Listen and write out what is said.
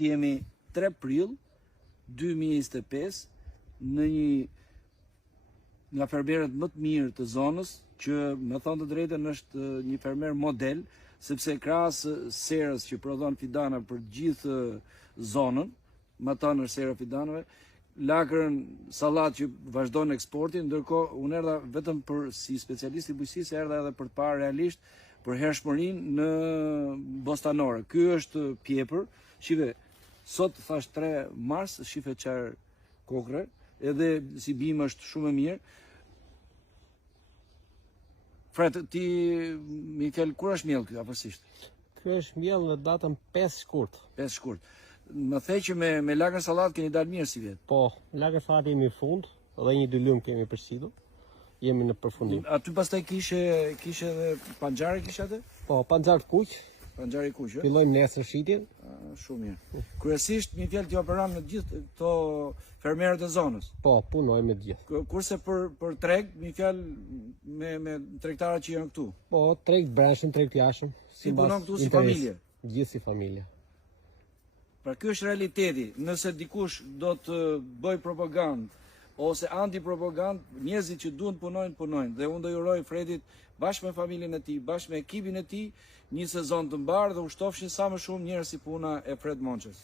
Jemi 3 prill 2025 në një nga fermerët më të mirë të zonës, që me thënë të drejtën është një fermer model, sepse krahas serës që prodhon fidana për gjithë zonën, më thënë është sera fidanave, lakrën sallat që vazhdon eksportin, ndërkohë unë erdha vetëm si specialist i bujqësisë, erdha edhe për të parë realisht për hershmërinë në bostanore. Ky është pjepër, shive, sot thash 3 mars, shife qarë kokre, edhe si bimë është shumë e mirë. Fret, ti, Mikel, kur është mjellë këtë afërsisht? Ky është mjellë në datën 5 shkurt. 5 shkurt. Më thej që me lagën sallat keni dalë mirë si vjetë? Po, lagën sallat jemi në fund, dhe një 2 lumë kemi përsidur. Jemi në përfundim. Aty pastaj kishe edhe panxhare kishe atë? Po, panxhar kuq. Panxhar i kuq, ë? Fillojmë nesër shitjen. Shumë mirë. Kryesisht një fjalë ti operon në gjithë këto fermerët e zonës. Po, punojmë me të gjithë. Kurse për treg, një fjalë me tregtarët që janë këtu. Po, treg brendshëm, treg jashtëm. Si punon këtu si familje? Gjithë si familje. Pra ky është realiteti. Nëse dikush do të bëj propagandë ose antipropagandë, njerëzit që duan punojnë. Dhe unë do ju uroj Fredit bashkë me familjen e tij, bashkë me ekipin e tij, një sezon të mbarë dhe ushtofshin sa më shumë njerëz si puna e Fred Monçës.